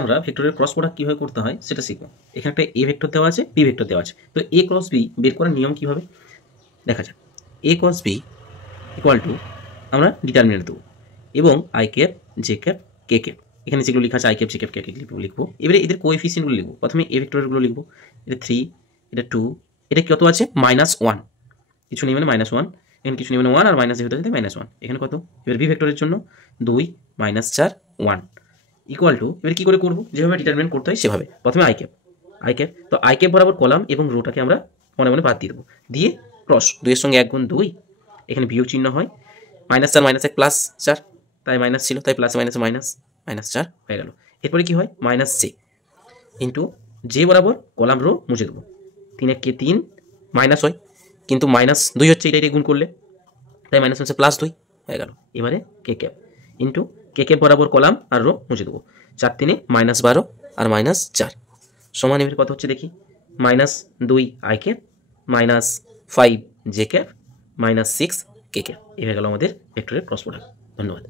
আমরা ভেক্টরের cross product কিভাবে করতে হয় সেটা শিখব। এখানে একটা এ ভেক্টর দেওয়া আছে, বি ভেক্টর দেওয়া আছে। তো এ ক্রস বি বের করার নিয়ম কিভাবে দেখা যাক। এ ক্রস বি ইকুয়াল টু আমরা ডিটারমিনেন্ট দেবো এবং I cap, J cap, K cap, এখানে যেগুলো লেখা আছে I cap, J cap, K cap লিখবো। এবারে এদের কোএফিসিয়েন্টগুলো লিখবো। প্রথমে এ ভেক্টরগুলো লিখবো। এটা 3, এটা 2, এটা কত আছে -1, কিছু নেই মানে -1, এখানে কিছু নেই মানে 1 আর মাইনাস যেহেতু আছে -1, এখানে কত। এবার বি ভেক্টরের জন্য 2 -4 1 ইকুয়াল টু, এবার কী করে করবো, যেভাবে ডিটারমিনেন্ট করতে হয় সেভাবে। প্রথমে আই ক্যাপ, তো আই ক্যাপ বরাবর কলাম এবং রোটাকে আমরা মনে মনে বাদ দিয়ে দেবো, দিয়ে ক্রস 2 এর সঙ্গে 1 গুণ 2, এখানে বিয়োগ চিহ্ন হয়, -4 -1 +4, তাই মাইনাস ছিল তাই প্লাস মাইনাস মাইনাস -4 হয়ে গেল। এরপরে কি হয়, -j ইন্টু জে বরাবর কলাম রো মুছে দেবো, 3 1 3 মাইনাস হয়, কিন্তু -2 হচ্ছে এটা গুণ করলে, তাই মাইনাস হচ্ছে +2 হয়ে গেল। এবারে কে ক্যাপ ইন্টু কে ক্যাপ বরাবর কলাম আর রো মুছে দেবো, 4 3 -12 আর -4 সমান, এবার কত হচ্ছে দেখি, -2 I cap, -5 J cap, -6 K cap. এ হয়ে গেল আমাদের ভেক্টরের ক্রস প্রোডাক্ট। ধন্যবাদ।